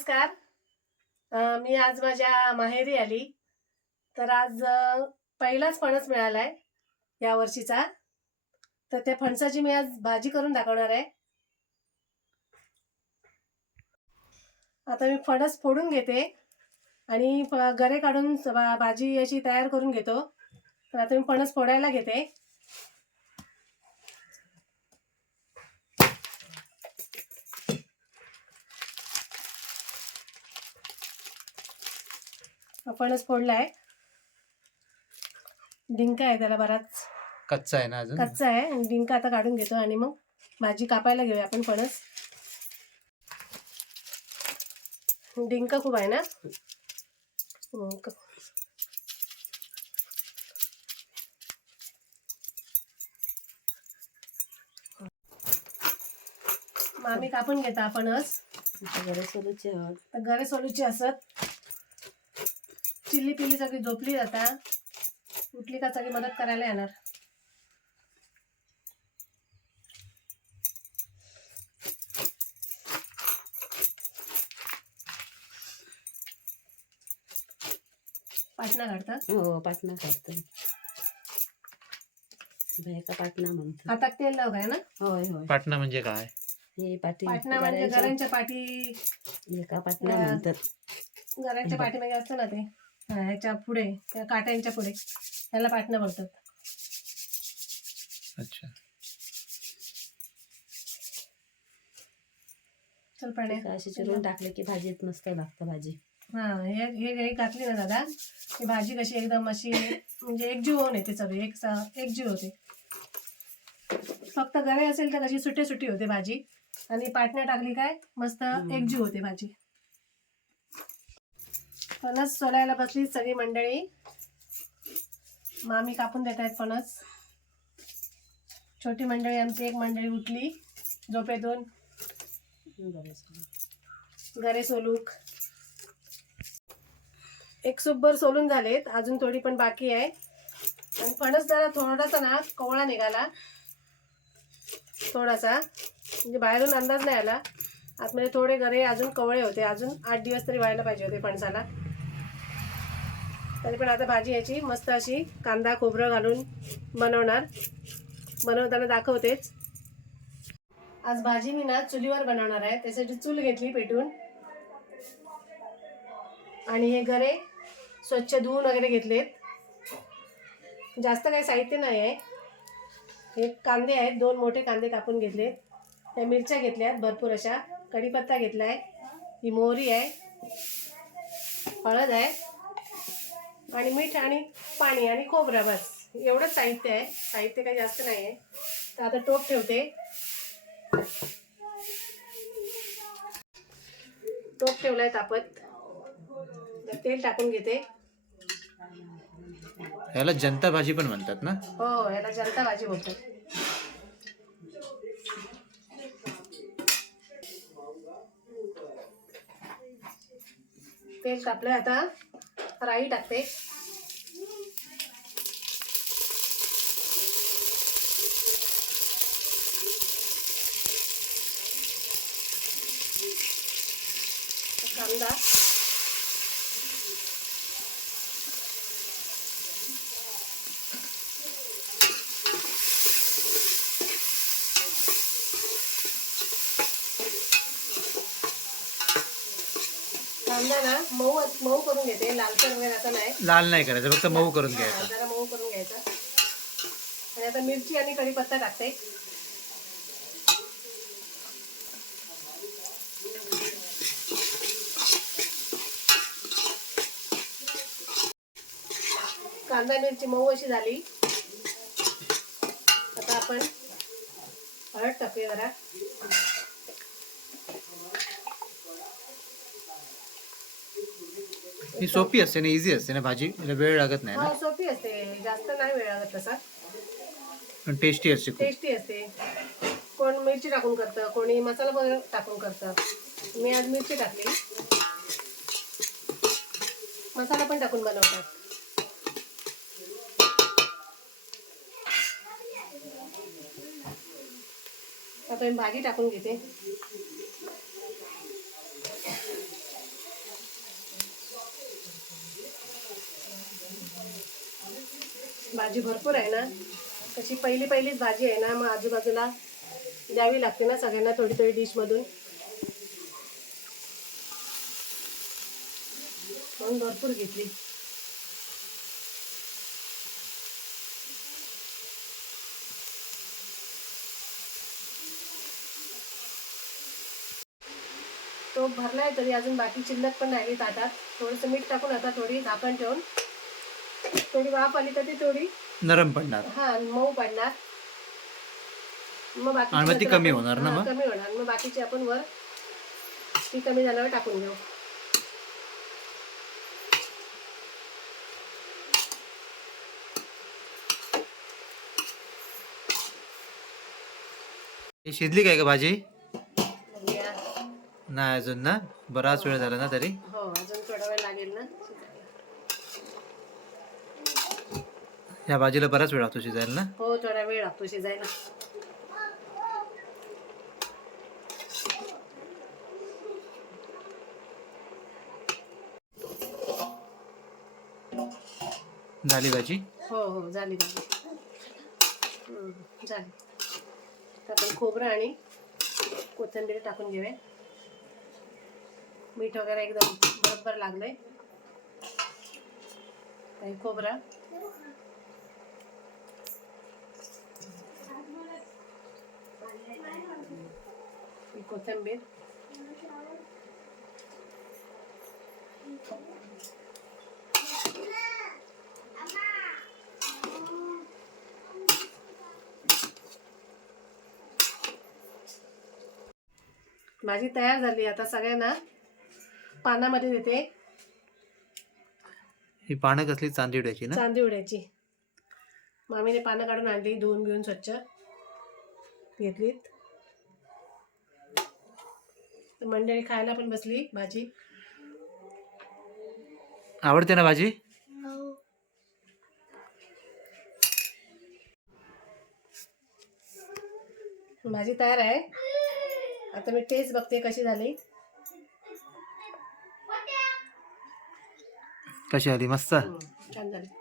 नमस्कार. मी आज माझ्या माहेरी आली. तर आज पहिलाच फणस मिळालाय या वर्षीचा. तर त्या फणसाची मी आज भाजी करून दाखवणार आहे. आता मी फणस फोडून घेते आणि गरे काढून भाजी अशी तयार करून घेतो. तर आता मी फणस फोडायला घेते. फणस फोडलाय डिंक आहे त्याला बराच. कच्चा आहे ना अजून? कच्चा आहे. आणि डिंक आता काढून घेतो आणि मग भाजी कापायला घेऊया आपण फणस. डिंक खूप आहे ना? आम्ही कापून घेता तर गरे सोलूची असत. चिल्ली पिल्ली सगळी झोपली जाता उठली का सगळी मदत करायला येणार. पाटणा काढतात हो पाटणा काढतो. बायका पाटणा म्हणतो. हातात तेल लाव काय ना? होय होय. पाटणा म्हणजे काय? हे पाटी पाटणा म्हणजे गऱ्यांच्या पाठी एका पाटणा हा. म्हणतात गऱ्यांच्या पाठीमागे असतं ना ते. हा, ह्याच्या पुढे त्या काट्यांच्या पुढे ह्याला पाटणं बोलतात अच्छा. चल पाण्या. चिरून टाकले की भाजीत मस्त लागतं भाजी. हा हे हे हे घातली ना दादा. ही भाजी कशी एकदम अशी म्हणजे एकजीव होऊन येते सगळी एक सा- एकजीव होते. फक्त गरे असेल तर कशी सुटी सुटी होते भाजी. आणि पाटण्या टाकली काय मस्त. एकजीव होते भाजी. फणस सोलायला बसली सगळी मंडळी. मामी कापून देत आहेत फणस. छोटी मंडळी आमची एक मंडळी उठली झोपेतून. दोन गरे सोलूक. एक सुब्बर सोलून झालेत अजून थोडी पण बाकी आहे. आणि फणस जरा थोडासा ना कवळा निघाला. थोडासा. म्हणजे बाहेरून अंदाज नाही आला. आतमध्ये थोडे गरे अजून कवळे होते. अजून आठ दिवस तरी व्हायला पाहिजे होते फणसाला. तरी पण आता भाजी याची मस्त अशी कांदा खोबरं घालून बनवणार. बनवताना दाखवतेच. आज भाजी मी ना चुलीवर बनवणार आहे. त्यासाठी चूल घेतली पेटून. आणि हे गरे स्वच्छ धुवून वगैरे घेतलेत. जास्त काही साहित्य नाही आहे हे कांदे आहेत. दोन मोठे कांदे कापून घेतलेत. त्या मिरच्या घेतल्यात भरपूर अशा. कढीपत्ता घेतला आहे ही मोहरी आहे. हळद आहे. आणि मीठ आणि पाणी आणि खोबरं बस. एवढंच साहित्य आहे. साहित्य काही जास्त नाही आहे. तर आता टोप ठेवते. टोप ठेवलाय तापत तेल टाकून घेते. याला जनता भाजी पण म्हणतात ना? हो याला जनता भाजी बोलतात. तेल तापलंय आता. राई टाकते. कांदा. कांदा ना मऊ मऊ करून घेते. लालसर वगैरे आता नाही. लाल नाही करायचं फक्त मऊ करून घ्यायचा. जरा मऊ करून घ्यायचा. आणि आता मिरची आणि कढीपत्ता टाकते. कांदा मिरची मऊ अशी झाली. आता आपण हळद टाकूया जरा. ही सोपी असते ना इझी असते ना भाजी? वेळ लागत नाही ना? हो सोपी असते. जास्त नाही वेळ लागत तसा. पण टेस्टी असते खूप. टेस्टी असते. कोण मिरची टाकून करतं कोणी मसाला वगैरे टाकून करतं. मी आज मिरची टाकली. मसाला पण टाकून बनवतात. आता मी भाजी टाकून घेते. भाजी भरपूर आहे ना. तशी पहिली पहिलीच भाजी आहे ना मग आजूबाजूला द्यावी लागते ना सगळ्यांना थोडी थोडी डिशमधून म्हणून भरपूर घेतली. तो भरला आहे तरी अजून बाकी शिल्लक पण राहिली ताटात. थोडंसं मीठ टाकून आता थोडी झाकण ठेवून. थोडी वाफ आली तर ती थोडी नरम पडणार. हा मऊ पडणार. मग बाकी आणि मग ती कमी होणार ना मग? कमी होणार. मग बाकीची आपण वर ती कमी झाल्यावर टाकून घेऊ ही शिजली काय का भाजी. नाही अजून ना? बराच वेळ झाला ना तरी. हो अजून थोडा वेळ लागेल ना. या भाजीला बराच वेळ लागतो शिजायला ना? हो थोडा वेळ लागतो शिजायला झाली भाजी? हो हो झाली हम्म, झाली. तर आपण खोबरं आणि कोथिंबीर टाकून घेऊया. मीठ वगैरे एकदम बरोबर लागलंय. आणि खोबरा. ही कोथिंबीर भाजी तयार झाली. आता सगळ्यांना पानामध्ये देते. ही पानं कसली? चांदी उडायची ना? चांदी उड्याची. मामीने पानं काढून आणली. धुवून घेऊन स्वच्छ. घेतलीत. तर मंडळी खायला पण बसली भाजी. आवडते ना भाजी? भाजी तयार आहे. आता मी टेस्ट बघते कशी झाली. कशी आली? मस्त? हम्म.